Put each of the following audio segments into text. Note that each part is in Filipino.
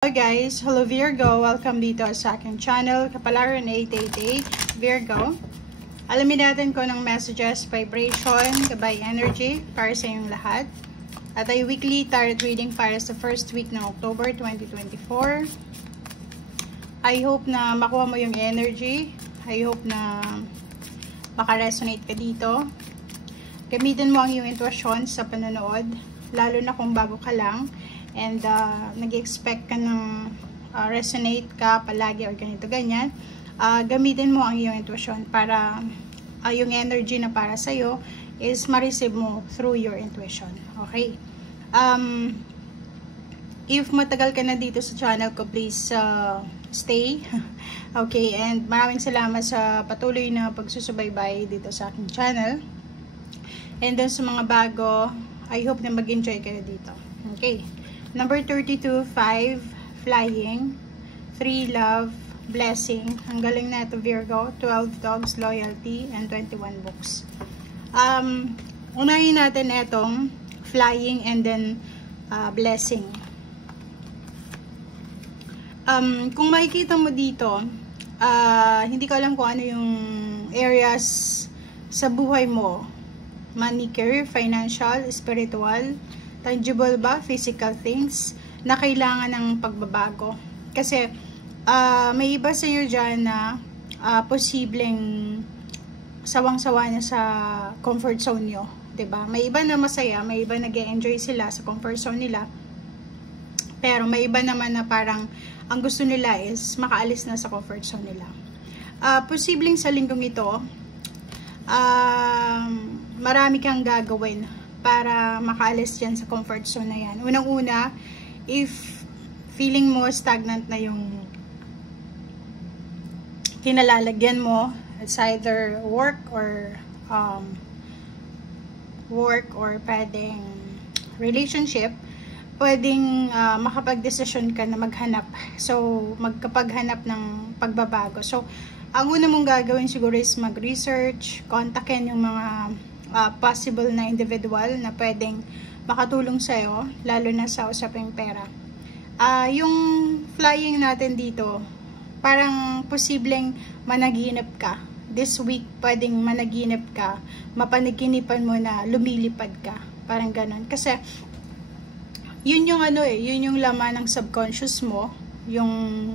Hello guys, hello Virgo, welcome dito sa aking channel, Kapalaran 888 Virgo. Alamin natin kung anong messages, vibration, gabay energy para sa inyong lahat. At ay weekly tarot reading para sa first week ng October 2024. I hope na makuha mo yung energy. I hope na makaresonate ka dito. Gamitin mo ang iyong intuition sa panonood, lalo na kung bago ka lang. And nag-expect ka ng resonate ka palagi or ganito ganyan, gamitin mo ang iyong intuition para yung energy na para sa'yo is ma-receive mo through your intuition. Okay? If matagal ka na dito sa channel ko, please stay. Okay? And maraming salamat sa patuloy na pagsusubaybay dito sa aking channel. And then sa mga bago, I hope na mag-enjoy kayo dito. Okay? Number 32, 5, flying, 3, love, blessing. Ang galing na ito, Virgo. 12 dogs, loyalty, and 21 books. Unahin natin itong flying and then blessing. Kung makikita mo dito, hindi ko alam kung ano yung areas sa buhay mo. Money, career, financial, spiritual, tangible ba, physical things na kailangan ng pagbabago. Kasi may iba sa inyo dyan na posibleng sawang-sawa na sa comfort zone nyo, 'di ba? May iba na masaya, may iba nag-e-enjoy sila sa comfort zone nila. Pero may iba naman na parang ang gusto nila is makaalis na sa comfort zone nila. Posibleng sa linggong ito, marami kang gagawin para makaalis dyan sa comfort zone na yan. Unang-una, if feeling mo stagnant na yung kinalalagyan mo, it's either work or pwedeng relationship, pwedeng makapag-desisyon ka na maghanap. So, magkapaghanap ng pagbabago. So, ang una mong gagawin siguro is mag-research, kontakin yung mga possible na individual na pwedeng makatulong sa'yo, lalo na sa usaping pera. Yung flying natin dito, parang posibleng managinip ka. This week, pwedeng managinip ka, mapanaginipan mo na lumilipad ka. Parang ganon. Kasi, yun yung yun yung laman ng subconscious mo, yung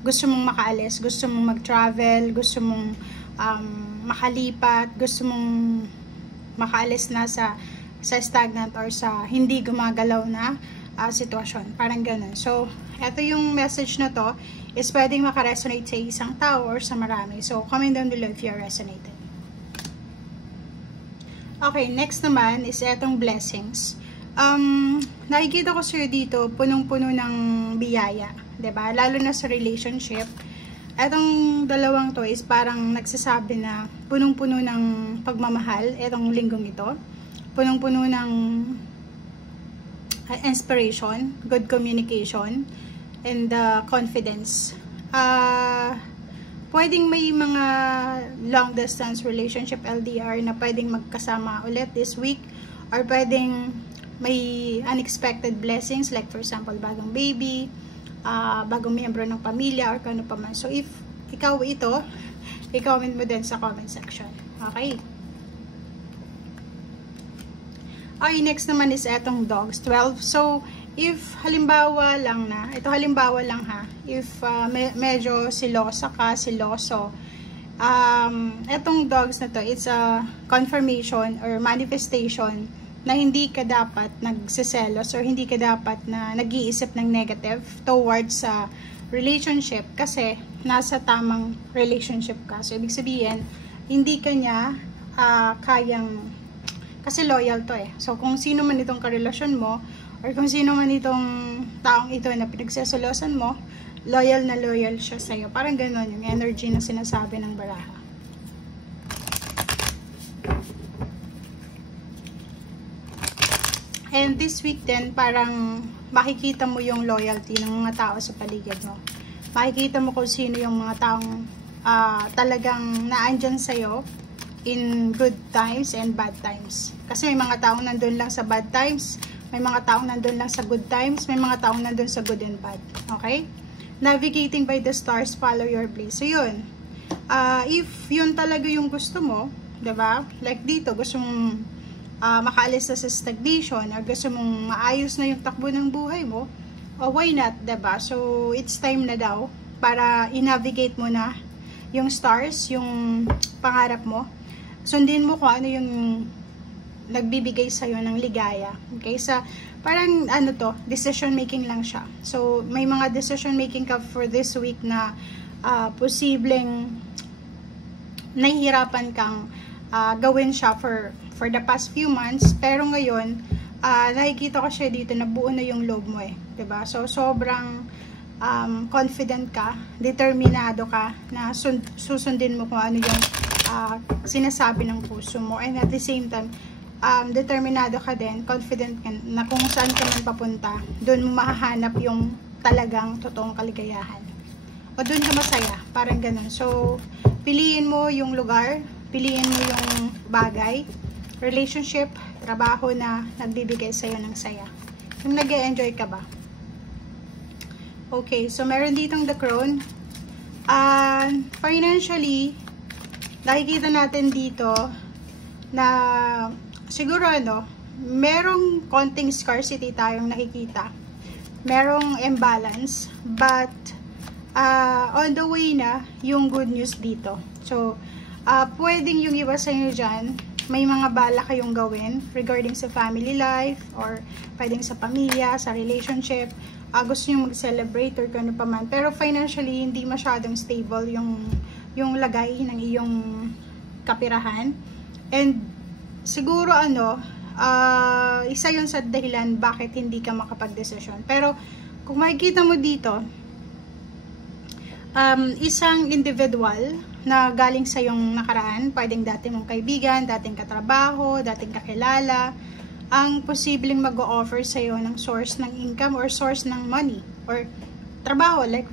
gusto mong makaalis, gusto mong mag-travel, gusto mong makalipat, gusto mong makaalis na sa stagnant or sa hindi gumagalaw na sitwasyon. Parang ganun. So, eto yung message na to is pwedeng makaresonate sa isang tao or sa marami. So, comment down below if you're resonated. Okay, next naman is etong blessings. Nakikita ko sa'yo dito, punong-puno ng biyaya. 'Di ba? Lalo na sa relationship. Etong dalawang to is parang nagsasabi na punong-puno ng pagmamahal, etong linggong ito. Punong-puno ng inspiration, good communication, and confidence. Pwedeng may mga long distance relationship, LDR, na pwedeng magkasama ulit this week, or pwedeng may unexpected blessings, like for example, bagong baby, bagong miyembro ng pamilya or kano pa man. So if ikaw ito, i-comment mo din sa comment section. Okay? Okay, next naman is etong dogs, 12. So if halimbawa lang na, ito halimbawa lang ha, if medyo silosa ka, siloso, etong dogs na to, it's a confirmation or manifestation na hindi ka dapat nagsiselos or hindi ka dapat na nag-iisip ng negative towards sa relationship kasi nasa tamang relationship ka. So, ibig sabihin, hindi ka niya kayang, kasi loyal to eh. So, kung sino man itong karelasyon mo or kung sino man itong taong ito na pinagsasalosan mo, loyal na loyal siya sa'yo. Parang gano'n yung energy na sinasabi ng baraha. And this week din, parang makikita mo yung loyalty ng mga tao sa paligid mo. Makikita mo kung sino yung mga taong talagang naandyan sa'yo in good times and bad times. Kasi may mga taong nandun lang sa bad times, May mga taong nandun lang sa good times, may mga taong nandun sa good and bad. Okay? Navigating by the stars, follow your bliss. So, yun. If yun talaga yung gusto mo, diba? Like dito, gusto mong makaalis sa stagnation, or gusto mong maayos na yung takbo ng buhay mo, why not, diba? So, it's time na daw para i-navigate mo na yung stars, yung pangarap mo. Sundin mo kung ano yung nagbibigay sa'yo ng ligaya. Okay? Parang decision making lang siya. So, may mga decision making ka for this week na posibleng nahihirapan kang gawin siya for the past few months. Pero ngayon, nakikita ko siya dito na buo na yung loob mo diba? So, sobrang confident ka, determinado ka na susundin mo kung ano yung sinasabi ng puso mo, and at the same time determinado ka din, confident ka na kung saan ka man papunta, doon mo mahahanap yung talagang totoong kaligayahan, o doon ka masaya, parang ganun. So piliin mo yung lugar, piliin mo yung bagay, relationship, trabaho na nagbibigay sa'yo ng saya, yung nag-e-enjoy ka ba. Okay, so meron ditong the crown. Financially, nakikita natin dito na siguro merong konting scarcity tayong nakikita. Merong imbalance, but on the way na yung good news dito. So, pwedeng yung iba sa inyo dyan, may mga bala kayong gawin regarding sa family life, or pwedeng sa pamilya, sa relationship. Gusto nyo mag-celebrate or kung ano pa man. Pero financially, hindi masyadong stable yung lagay ng iyong kapirahan. And siguro isa yun sa dahilan bakit hindi ka makapag-desisyon. Pero kung makikita mo dito, isang individual na galing sa iyong nakaraan, pwedeng dati mong kaibigan, dating katrabaho, dating kakilala, ang posibleng mag-o-offer sa iyo ng source ng income or source ng money or trabaho, like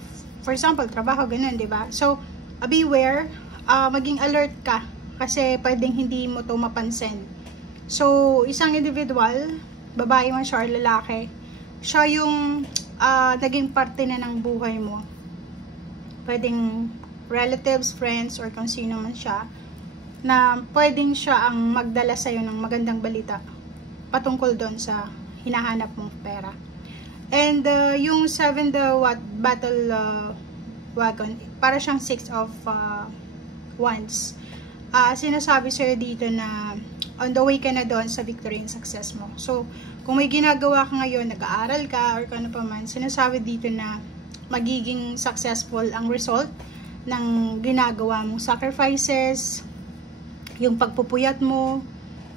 for example trabaho, ganun, di ba? So beware, maging alert ka kasi pwedeng hindi mo to mapansin. So isang individual, babae man siya or lalaki, siya yung naging parte na ng buhay mo. Pwedeng relatives, friends, or kung sino man siya, na pwedeng siya ang magdala sa iyo ng magandang balita patungkol doon sa hinahanap mong pera. And yung 7 battle wagon, para siyang 6 of wands. Sinasabi sa'yo dito na on the way ka na doon sa victory and success mo. So, kung may ginagawa ka ngayon, nag-aaral ka, or kung ano pa man, sinasabi dito na magiging successful ang result ng ginagawa mong sacrifices, yung pagpupuyat mo,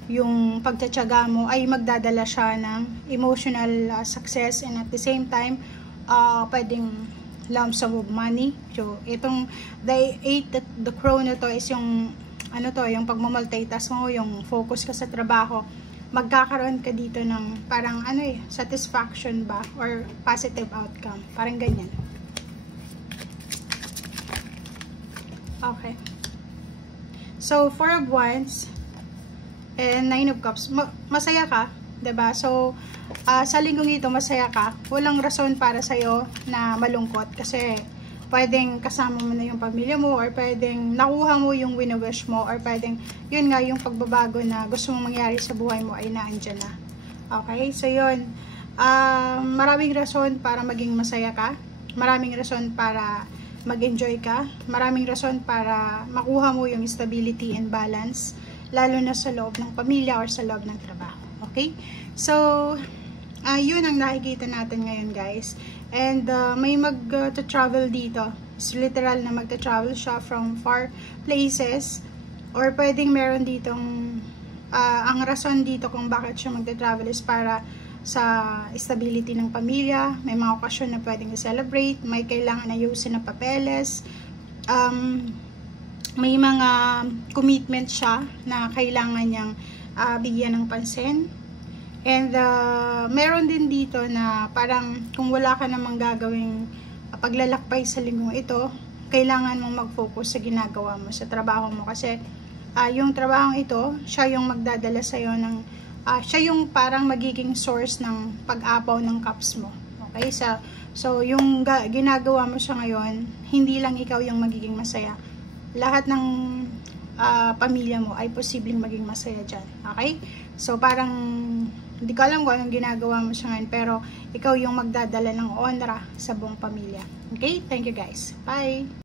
yung pagtsatsaga mo ay magdadala siya ng emotional success, and at the same time pwedeng lump sum of money. So itong the 8, the crown na to is yung yung pagmamultitask mo, yung focus ka sa trabaho, magkakaroon ka dito ng parang satisfaction ba or positive outcome, parang ganyan. Okay, so 4 of wands and 9 of cups, masaya ka, 'di ba? So sa linggong ito masaya ka, walang rason para sa'yo na malungkot kasi pwedeng kasama mo na yung pamilya mo, or pwedeng nakuha mo yung wini-wish mo, or pwedeng yun nga yung pagbabago na gusto mong mangyari sa buhay mo ay naandyan na. Okay, so yun, maraming rason para maging masaya ka, maraming rason para mag-enjoy ka, maraming rason para makuha mo yung stability and balance, lalo na sa loob ng pamilya or sa loob ng trabaho. Okay? So, yun ang nakikita natin ngayon, guys. And may mag-travel dito. It's literal na mag-travel siya from far places, or pwedeng meron ditong ang rason dito kung bakit siya mag-travel is para sa stability ng pamilya. May mga okasyon na pwedeng i-celebrate, may kailangan ayusin na papeles, may mga commitment siya na kailangan niyang bigyan ng pansin. And meron din dito na parang kung wala ka namang gagawing paglalakbay sa linggong ito, kailangan mong mag-focus sa ginagawa mo, sa trabaho mo, kasi yung trabahong ito, siya yung magdadala sa'yo ng siya yung parang magiging source ng pag-apaw ng cups mo. Okay? So yung ginagawa mo siya ngayon, hindi lang ikaw yung magiging masaya. Lahat ng pamilya mo ay posibleng maging masaya dyan. Okay? So parang hindi ko alam kung anong ginagawa mo siya ngayon, pero ikaw yung magdadala ng honra sa buong pamilya. Okay? Thank you guys. Bye!